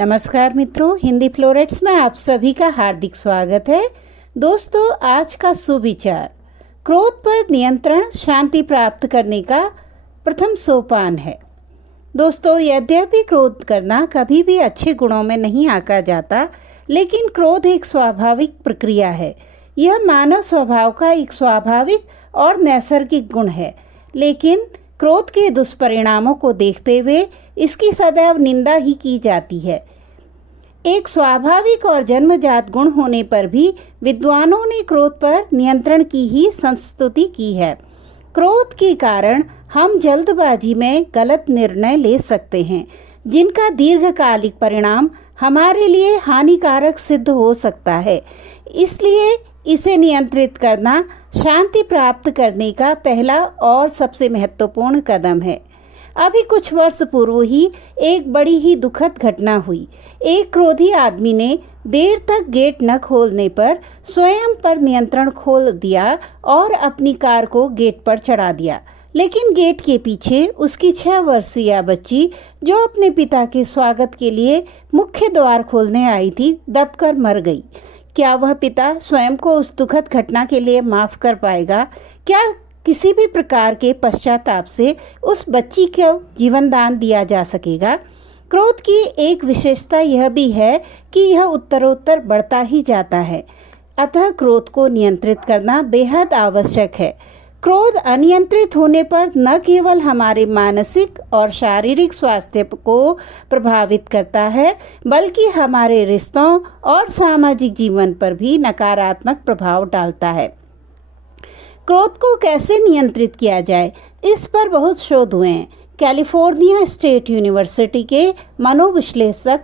नमस्कार मित्रों, हिंदी फ्लोरेट्स में आप सभी का हार्दिक स्वागत है। दोस्तों, आज का सुविचार क्रोध पर नियंत्रण शांति प्राप्त करने का प्रथम सोपान है। दोस्तों, यद्यपि क्रोध करना कभी भी अच्छे गुणों में नहीं आंका जाता, लेकिन क्रोध एक स्वाभाविक प्रक्रिया है। यह मानव स्वभाव का एक स्वाभाविक और नैसर्गिक गुण है, लेकिन क्रोध के दुष्परिणामों को देखते हुए इसकी सदैव निंदा ही की जाती है। एक स्वाभाविक और जन्मजात गुण होने पर भी विद्वानों ने क्रोध पर नियंत्रण की ही संस्तुति की है। क्रोध के कारण हम जल्दबाजी में गलत निर्णय ले सकते हैं, जिनका दीर्घकालिक परिणाम हमारे लिए हानिकारक सिद्ध हो सकता है। इसलिए इसे नियंत्रित करना शांति प्राप्त करने का पहला और सबसे महत्वपूर्ण कदम है। अभी कुछ वर्ष पूर्व ही एक बड़ी ही दुखद घटना हुई। एक क्रोधी आदमी ने देर तक गेट न खोलने पर स्वयं पर नियंत्रण खो दिया और अपनी कार को गेट पर चढ़ा दिया। लेकिन गेट के पीछे उसकी 6 वर्षीय बच्ची, जो अपने पिता के स्वागत के लिए मुख्य द्वार खोलने आई थी, दबकर मर गई। क्या वह पिता स्वयं को उस दुखद घटना के लिए माफ कर पाएगा? क्या किसी भी प्रकार के पश्चाताप से उस बच्ची को जीवन दान दिया जा सकेगा? क्रोध की एक विशेषता यह भी है कि यह उत्तरोत्तर बढ़ता ही जाता है। अतः क्रोध को नियंत्रित करना बेहद आवश्यक है। क्रोध अनियंत्रित होने पर न केवल हमारे मानसिक और शारीरिक स्वास्थ्य को प्रभावित करता है, बल्कि हमारे रिश्तों और सामाजिक जीवन पर भी नकारात्मक प्रभाव डालता है। क्रोध को कैसे नियंत्रित किया जाए, इस पर बहुत शोध हुए हैं। कैलिफोर्निया स्टेट यूनिवर्सिटी के मनोविश्लेषक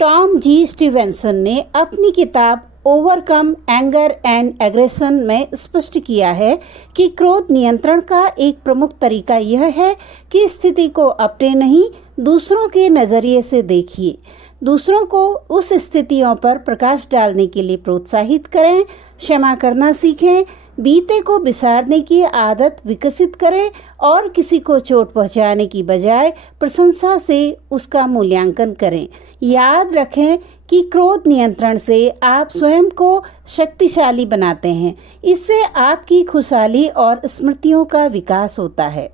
टॉम जी स्टीवेंसन ने अपनी किताब ओवरकम एंगर एंड एग्रेशन में स्पष्ट किया है कि क्रोध नियंत्रण का एक प्रमुख तरीका यह है कि स्थिति को अपने नहीं, दूसरों के नज़रिए से देखिए। दूसरों को उस स्थितियों पर प्रकाश डालने के लिए प्रोत्साहित करें, क्षमा करना सीखें, बीते को बिसारने की आदत विकसित करें और किसी को चोट पहुंचाने की बजाय प्रशंसा से उसका मूल्यांकन करें। याद रखें कि क्रोध नियंत्रण से आप स्वयं को शक्तिशाली बनाते हैं। इससे आपकी खुशहाली और स्मृतियों का विकास होता है।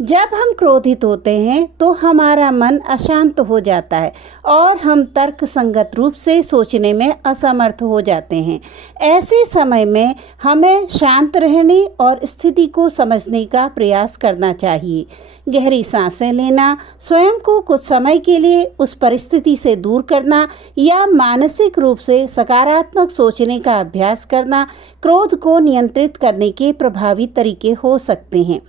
जब हम क्रोधित होते हैं तो हमारा मन अशांत हो जाता है और हम तर्क संगत रूप से सोचने में असमर्थ हो जाते हैं। ऐसे समय में हमें शांत रहने और स्थिति को समझने का प्रयास करना चाहिए। गहरी सांसें लेना, स्वयं को कुछ समय के लिए उस परिस्थिति से दूर करना या मानसिक रूप से सकारात्मक सोचने का अभ्यास करना क्रोध को नियंत्रित करने के प्रभावी तरीके हो सकते हैं।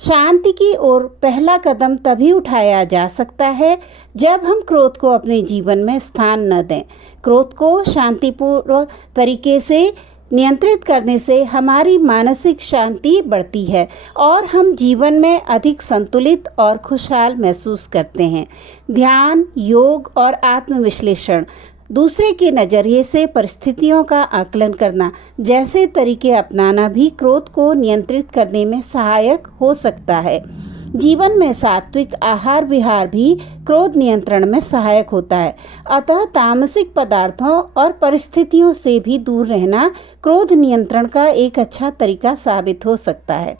शांति की ओर पहला कदम तभी उठाया जा सकता है जब हम क्रोध को अपने जीवन में स्थान न दें। क्रोध को शांतिपूर्ण तरीके से नियंत्रित करने से हमारी मानसिक शांति बढ़ती है और हम जीवन में अधिक संतुलित और खुशहाल महसूस करते हैं। ध्यान, योग और आत्मविश्लेषण, दूसरे के नज़रिए से परिस्थितियों का आकलन करना जैसे तरीके अपनाना भी क्रोध को नियंत्रित करने में सहायक हो सकता है। जीवन में सात्विक आहार विहार भी क्रोध नियंत्रण में सहायक होता है। अतः तामसिक पदार्थों और परिस्थितियों से भी दूर रहना क्रोध नियंत्रण का एक अच्छा तरीका साबित हो सकता है।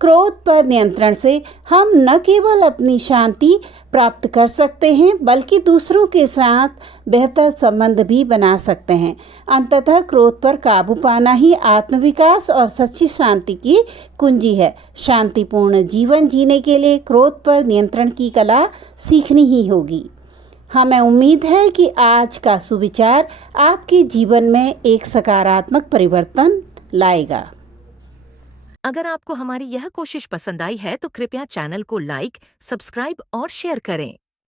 क्रोध पर नियंत्रण से हम न केवल अपनी शांति प्राप्त कर सकते हैं, बल्कि दूसरों के साथ बेहतर संबंध भी बना सकते हैं। अंततः क्रोध पर काबू पाना ही आत्मविकास और सच्ची शांति की कुंजी है। शांतिपूर्ण जीवन जीने के लिए क्रोध पर नियंत्रण की कला सीखनी ही होगी। हमें उम्मीद है कि आज का सुविचार आपके जीवन में एक सकारात्मक परिवर्तन लाएगा। अगर आपको हमारी यह कोशिश पसंद आई है तो कृपया चैनल को लाइक, सब्सक्राइब और शेयर करें।